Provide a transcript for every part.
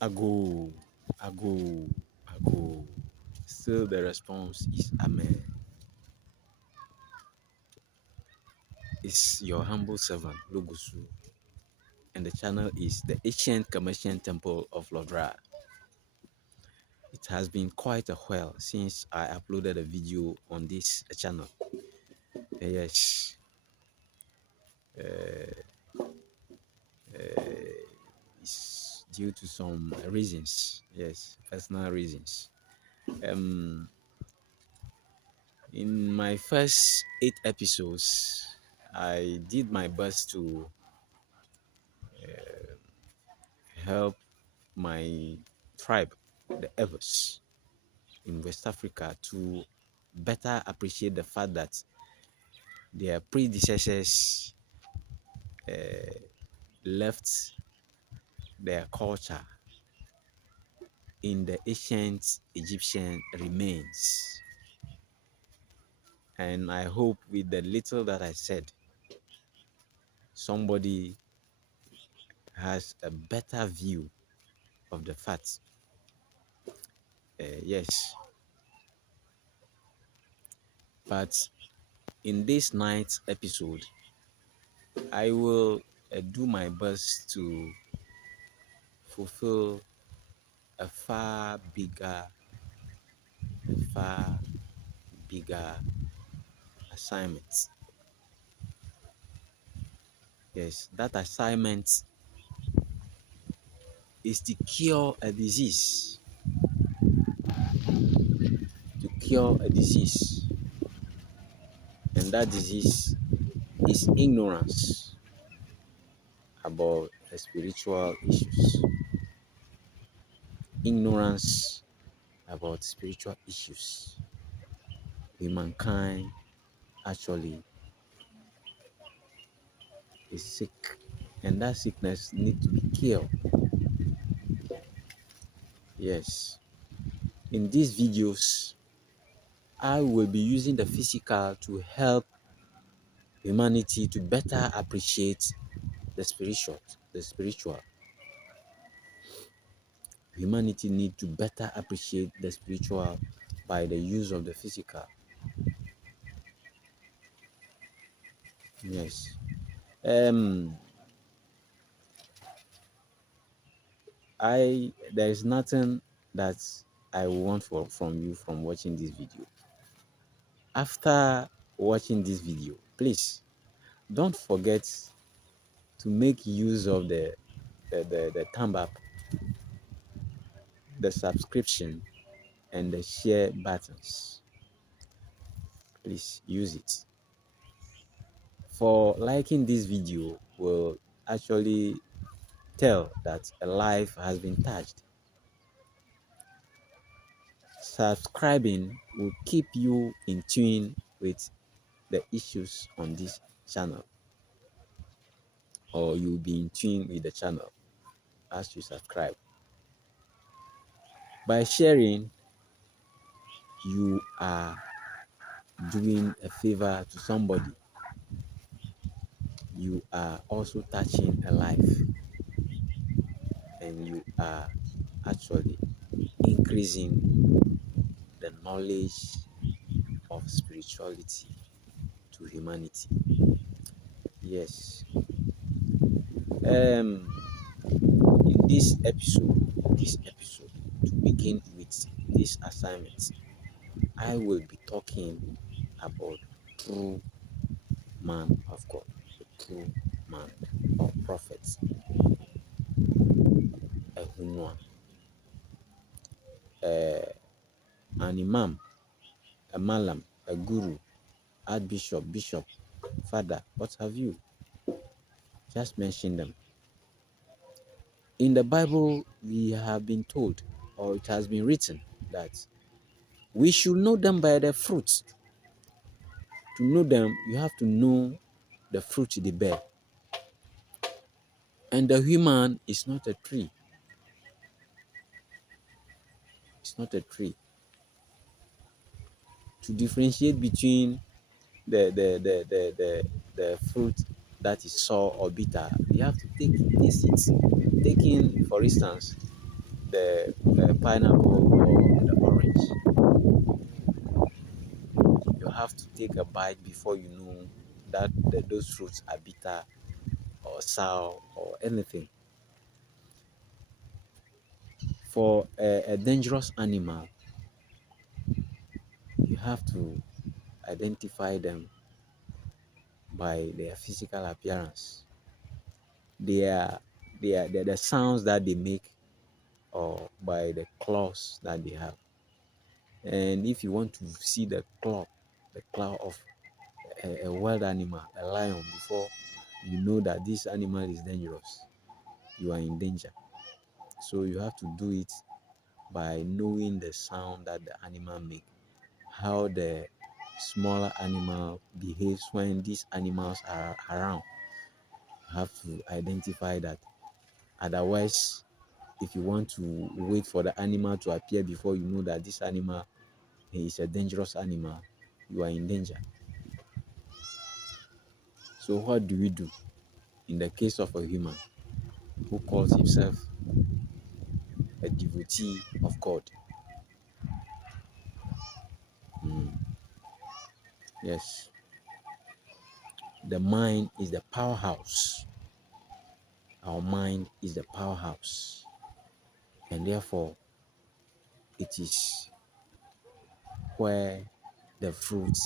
Ago, ago, ago. Still the response is Amen. It's your humble servant, Logusu, and the channel is the Ancient Commercial Temple of Lodra. It has been quite a while since I uploaded a video on this channel. Yes, it's due to some reasons. Yes, personal reasons. Um, in my first 8 episodes, I did my best to help my tribe, the Evers, in West Africa to better appreciate the fact that their predecessors left their culture in the ancient Egyptian remains. And I hope with the little that I said, somebody has a better view of the facts. Yes, but in this night's episode, I will do my best to fulfill a far bigger assignment. Yes, that assignment is to cure a disease. To cure a disease. And that disease is ignorance about the spiritual issues. Ignorance about spiritual issues. Humankind actually is sick, and that sickness needs to be cured. Yes. In these videos, I will be using the physical to help humanity to better appreciate the spiritual. The spiritual. Humanity need to better appreciate the spiritual by the use of the physical. Yes. There is nothing that I want from you from watching this video. After watching this video, please don't forget to make use of the thumb up, the subscription, and the share buttons. Please use it. For liking this video will actually tell that a life has been touched. Subscribing will keep you in tune with the issues on this channel, or you'll be in tune with the channel as you subscribe. By sharing, you are doing a favor to somebody. You are also touching a life, and you are actually increasing the knowledge of spirituality to humanity. Yes. In this episode, to begin with this assignment, I will be talking about true man of God, the true man or prophet, a hunwa, an imam, a malam, a guru, archbishop, bishop, father, what have you. Just mention them. In the Bible, we have been told, or it has been written, that we should know them by their fruits. To know them, you have to know the fruit they bear. And the human is not a tree. It's not a tree. To differentiate between the fruit that is sour or bitter, you have to taste it. Taking, for instance, the pineapple or the orange. You have to take a bite before you know that those fruits are bitter or sour or anything. For a dangerous animal, you have to identify them by their physical appearance, their the sounds that they make, or by the claws that they have. And if you want to see the claw of a wild animal, a lion, before you know that this animal is dangerous, you are in danger. So you have to do it by knowing the sound that the animal make, how the smaller animal behaves when these animals are around. You have to identify that. Otherwise, if you want to wait for the animal to appear before you know that this animal is a dangerous animal, you are in danger. So what do we do in the case of a human who calls himself a devotee of God? Yes, the mind is the powerhouse. Our mind is the powerhouse, and therefore it is where the fruit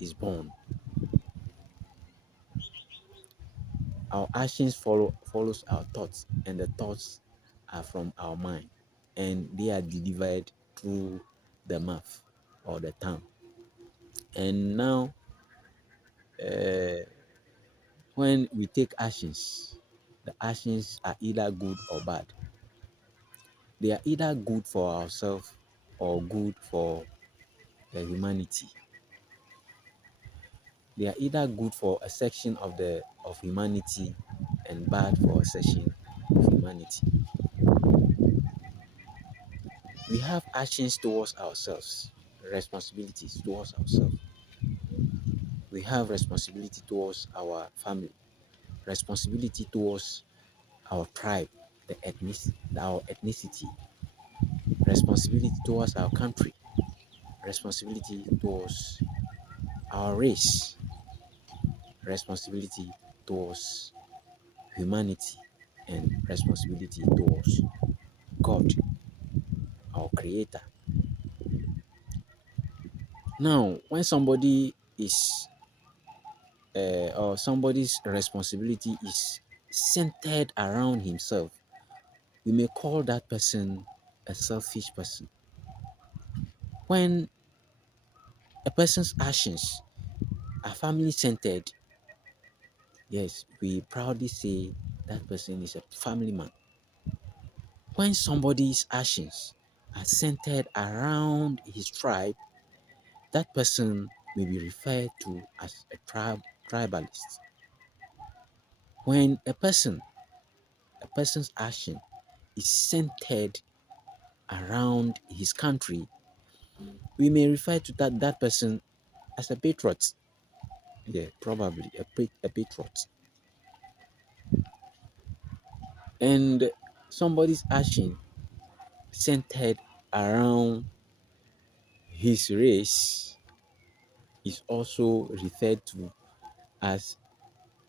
is born. Our actions follows our thoughts, and the thoughts are from our mind, and they are delivered through the mouth or the tongue. And now, uh, when we take actions, the actions are either good or bad. They are either good for ourselves or good for the humanity. They are either good for a section of humanity and bad for a section of humanity. We have actions towards ourselves, responsibilities towards ourselves. We have responsibility towards our family, responsibility towards our tribe, our ethnicity, responsibility towards our country, responsibility towards our race, responsibility towards humanity, and responsibility towards God, our creator. Now, when somebody is or somebody's responsibility is centered around himself, we may call that person a selfish person. When a person's actions are family centered, yes, we proudly say that person is a family man. When somebody's actions are centered around his tribe, that person may be referred to as a tribalist. When a person's action is centered around his country, we may refer to that person as a patriot. Yeah, probably a patriot. And somebody's action centered around his race is also referred to as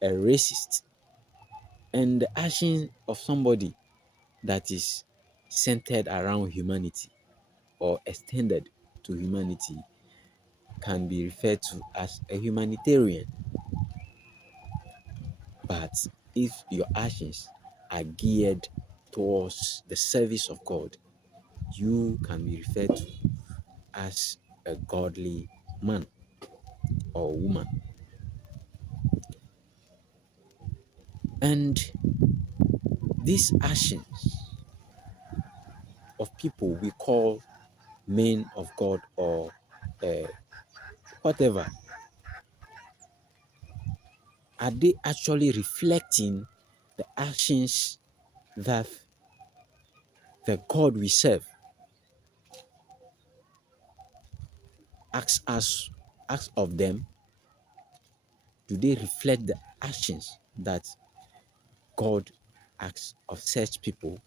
a racist. And the action of somebody that is centered around humanity or extended to humanity can be referred to as a humanitarian. But if your actions are geared towards the service of God, you can be referred to as a godly man or woman. And these actions of people we call men of God or uh, whatever, are they actually reflecting the actions that the God we serve asks us asks of them? Do they reflect the actions that God asks of such people?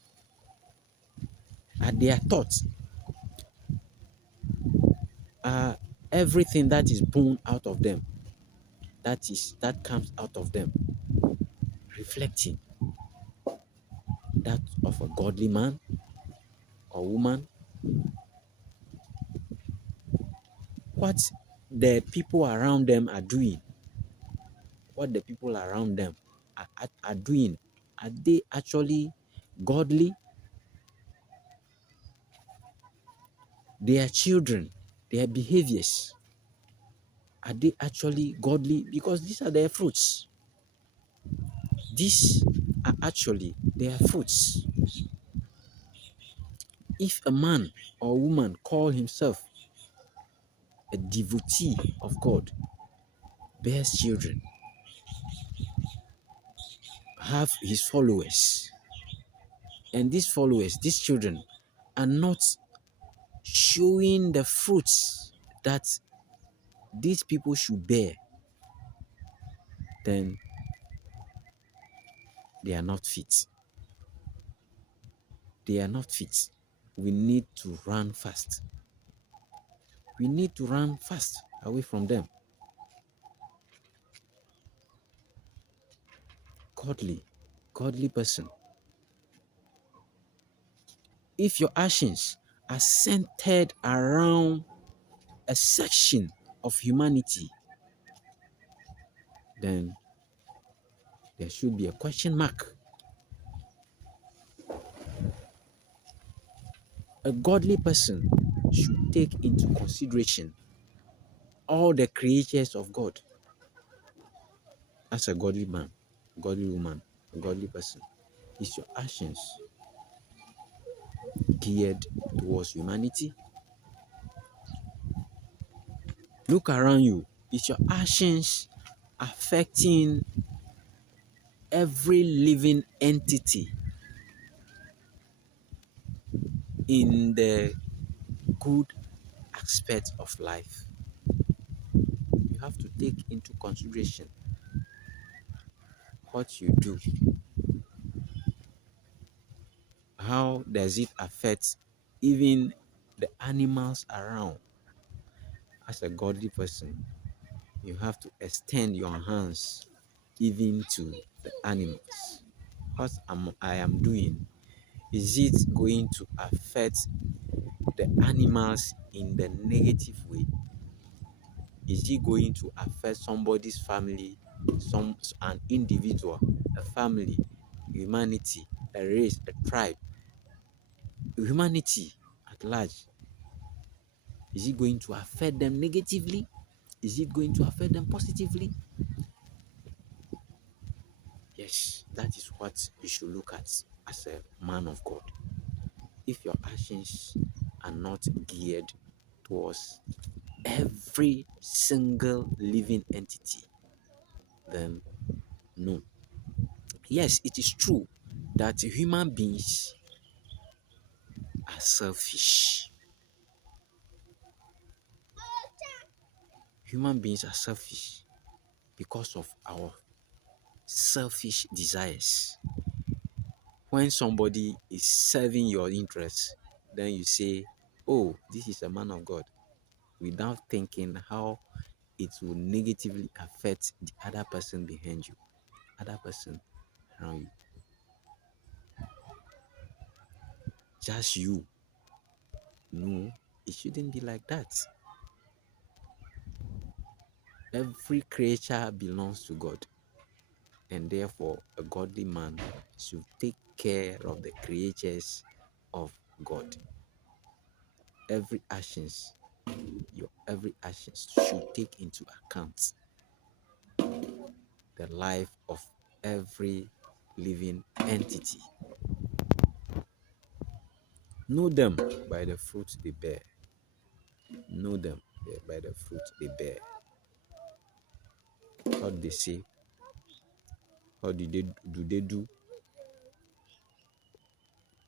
Are their thoughts, are everything that is born out of them, that comes out of them, reflecting that of a godly man or woman? What the people around them are doing, what the people around them are doing, are they actually godly? Their children, their behaviors, are they actually godly? Because these are their fruits. These are actually their fruits. If a man or woman call himself a devotee of God, bears children, have his followers, and these followers, these children, are not showing the fruits that these people should bear, then they are not fit. They are not fit. We need to run fast. We need to run fast away from them. Godly person. If your actions are centered around a section of humanity, then there should be a question mark. A godly person should take into consideration all the creatures of God. As a godly man, a godly woman, a godly person, is your actions geared towards humanity? Look around you. Is your actions affecting every living entity in the good aspect of life? You have to take into consideration what you do. How does it affect even the animals around? As a godly person, you have to extend your hands even to the animals. What I am doing, is it going to affect the animals in the negative way? Is it going to affect somebody's family, an individual, a family, humanity, a race, a tribe, humanity at large? Is it going to affect them negatively? Is it going to affect them positively? Yes, that is what you should look at as a man of God. If your actions are not geared towards every single living entity, then no. Yes, it is true that human beings are selfish. Human beings are selfish because of our selfish desires. When somebody is serving your interests, then you say, oh, this is a man of God, without thinking how it will negatively affect the other person behind you, other person around you. Just you. No, it shouldn't be like that. Every creature belongs to God, and therefore a godly man should take care of the creatures of God. Every actions, your every actions should take into account the life of every living entity. Know them by the fruit they bear. Know them by the fruit they bear. What they say, what do,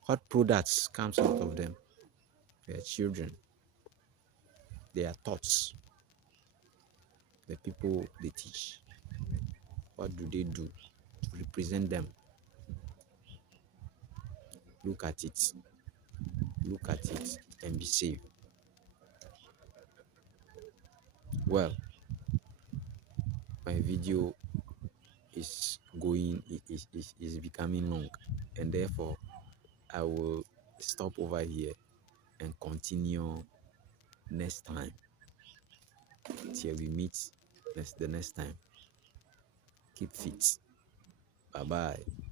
what products comes out of them, their children, their thoughts, the people they teach. What do they do to represent them? Look at it. look at it and be safe. Well, my video is going is becoming long, and therefore I will stop over here and continue next time till we meet the next time. Keep fit. Bye bye.